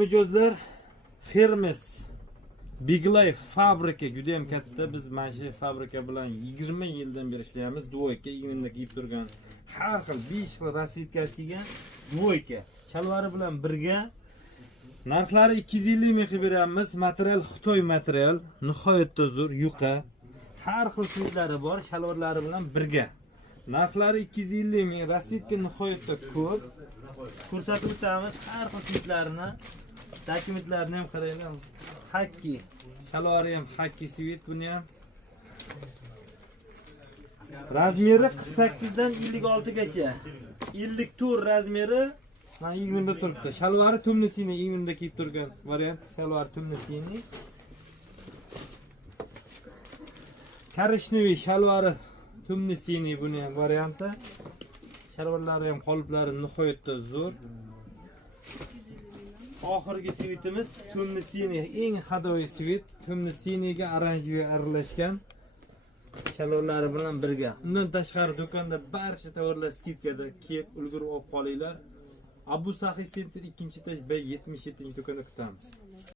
Mijozlar Hermes Big Life fabrika juda ham katta. Biz mana shu fabrika bilan 20 yildan beri ishlayapmiz. Dvoyka ignimda kiyib turgan har xil 5 xil rasvetkasi kelgan dvoyka shalvari bilan birga narxlari 250 ming qilib beramiz. Material Xitoy material, nihoyatda zo'r, yuqa. Har xil svitlari bor, shalvarlari bilan birga. Narxlari 250 ming, rasvetka nihoyatda ko'p. Ko'rsatib o'tamiz har xil svitlarini. Dokumentlarni ham qaranglar. Hakki. Shalvari ham hakki svit buni ham. Razmeri 48 dan 56 gacha. 54 razmeri mana 20 da turibdi. Shalvari tumnisini 20 da kiyib turgan variant. Shalvari tumnisini. Karishnoviy shalvari tumnisini buni ham varianti. Shalvarlari ham qoliplari nihoyatda zo'r. Oxirgi svitimiz tumnisini, eng hadoviy svit. Tumnisiniga oranjiga aralashgan shalvarlari bilan birga. Undan tashqari do'konda barcha tovarlar skidkada kelib ulgurib olib qolinglar. Abu Sahiy Center 2-etaj B77-do'konda kutamiz.